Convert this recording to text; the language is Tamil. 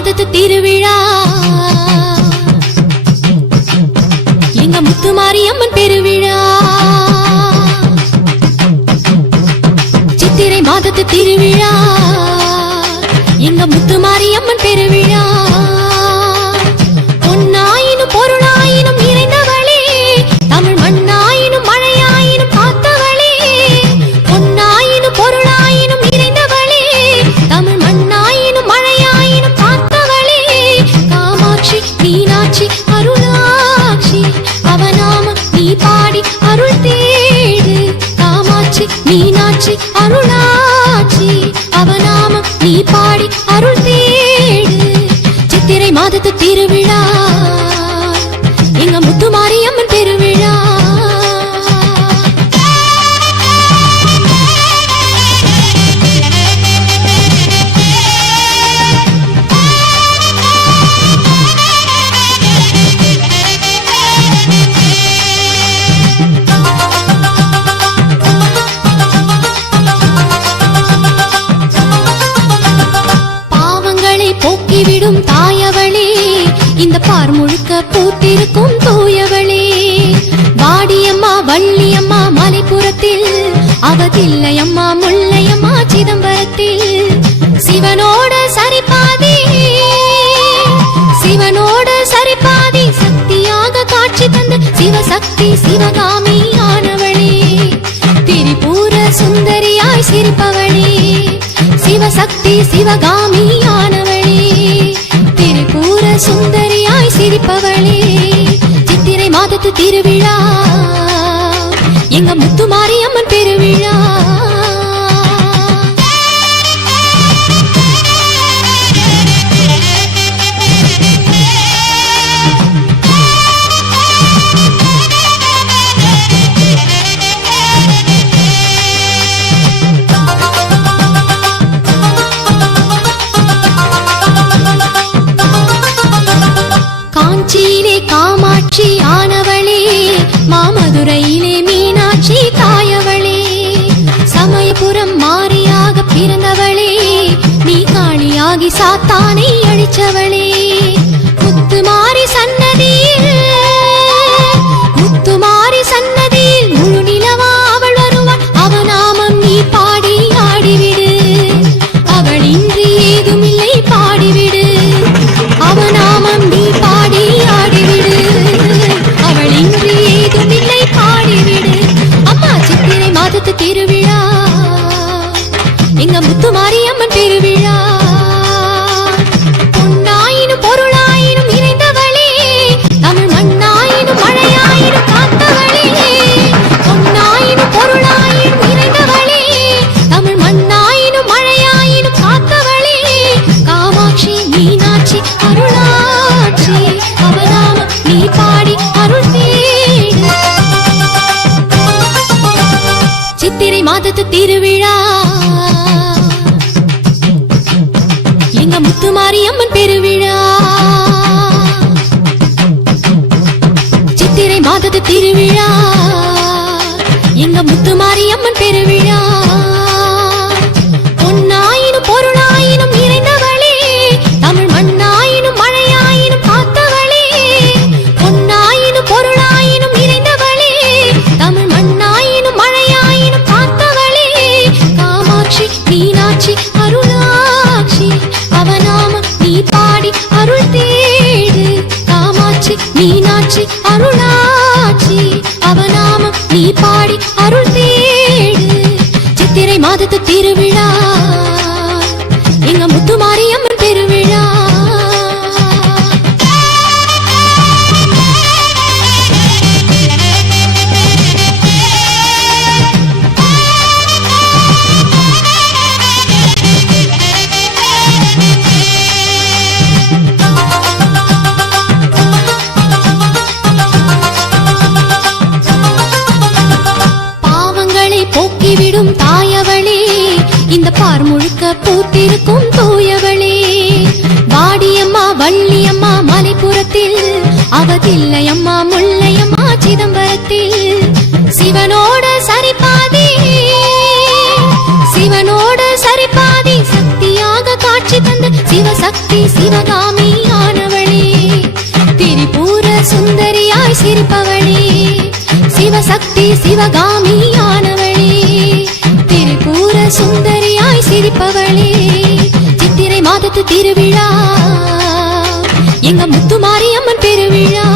மாதத்து திருவிழா எங்க முத்துமாரியம்மன் பெருவிழா. சித்திரை மாதத்து திருவிழா எங்க முத்துமாரியம்மன் பெருவிழா. பொன்னாயினும் பொருளாயினும் நிறைந்தவளே, தமிழ் மண்ணாயினும் மழையாயினும் காத்தவளே. பொன்னாயினும் பொருளாயினும் நிறைந்தவளே, தமிழ் மண்ணாயினும் மழையாயினும் காத்தவளே. காமாட்சி மீனாட்சி அருளாட்சி அவநாமம் நீ பாடி அருள் தேடு. காமாட்சி மீனாட்சி அருளாட்சி அவநாமம் நீ பாடி அருள் தேடு. சித்திரை மாதத்து திருவிழா எங்க முத்துமாரியம்மன் பெருவிழா. போக்கிவிடும் தாயவளே, இந்த பார் முழுக்க பூத்திருக்கும் தூயவளே. வாடியம்மா வள்ளியம்மா மலைப்புறத்தில், அவதில்லையம்மா முல்லையம்மா சிதம்பரத்தில். சிவனோட சரிபாதி சிவனோட சரிபாதி சக்தியாக காட்சி தந்த சிவசக்தி சிவகாமி ஆனவளே. திரிபுர சுந்தரியாய் சிரிப்பவளே, சிவசக்தி சிவகாமி ஆனவளே. திரிபுர சுந்தரியாய் சிரிப்பவளே. சித்திரை மாதத்து திருவிழா எங்க முத்துமாரியம்மன் பெருவிழா. காஞ்சியிலே காமாட்சி ஆனவளே, மாமதுரையிலே மீனாட்சி தாயவளே. சமயபுரம் மாரியாக பிறந்தவளே, நீ காளியாகி சாத்தானை அழிச்சவளே. முத்துமாரி சன்னதியில் முழு நிலவா அவள் வருவாள். அவநாமம் நீ பாடி ஆடிவிடு. அவள் இன்றி ஏதுமில்லை பாடிவிடு. அவநாமம் நீ பாடி ஆடிவிடு. அவள் இன்றி ஏதுமில்லை பாடிவிடு. அம்மா சித்திரை மாதத்து திருவிழா எங்க முத்துமாரியம்மன் பெருவிழா. பொன்னாயினும் பொருளாயினும் நிறைந்தவளே, தமிழ் மண்ணாயினும் மழையாயினும் காத்தவளே. பொன்னாயினும் பொருளாயினும் நிறைந்தவளே, தமிழ் மண்ணாயினும் மழையாயினும் காத்தவளே. காமாட்சி மீனாட்சி அருளாட்சி அவநாமம் நீ பாடி அருள் தேடு. சித்திரை மாதத்து திருவிழா எங்க முத்துமாரியம்மன் பெருவிழா. சித்திரை மாதத்து திருவிழா எங்க முத்துமாரியம்மன் பெருவிழா. பொன்னாயினும் பொருளாயினும் நிறைந்தவளே, தமிழ் மண்ணாயினும் மழையாயினும் காத்தவளே. பொன்னாயினும் பொருளாயினும் நிறைந்தவளே, தமிழ் மண்ணாயினும் மழையாயினும் காத்தவளே. காமாட்சி மீனாட்சி அருளாட்சி அவநாமம் நீ பாடி அருள் தேடு. காமாட்சி மீனாட்சி அருளாட்சி அவநாமம் நீ பாடி அருள் தேடு. சித்திரை மாதத்து திருவிழா எங்க முத்துமாரியம்மன் பெருவிழா. பாவங்களை போக்கிவிடும் தாயவளே, இந்த பார் முழுக்க பூத்திருக்கும் தூயவளே. வாடியம்மா வள்ளியம்மா மலைப்புறத்தில், அவதில்லையம்மா முல்லையம்மா சிதம்பரத்தில். சிவனோட சரிபாதி சிவனோட சரிபாதி சக்தியாக காட்சி தந்த சிவசக்தி சிவசக்தி சிவகாமி ஆனவளே திரிபுர சுந்தரியாய் சிரிப்பவளே சிவசக்தி சிவகாமி ஆனவளே திரிபுர சுந்தரியாய் சிரிப்பவளே சித்திரை மாதத்து திருவிழா எங்க முத்துமாரி அம்மன் பெருவிழா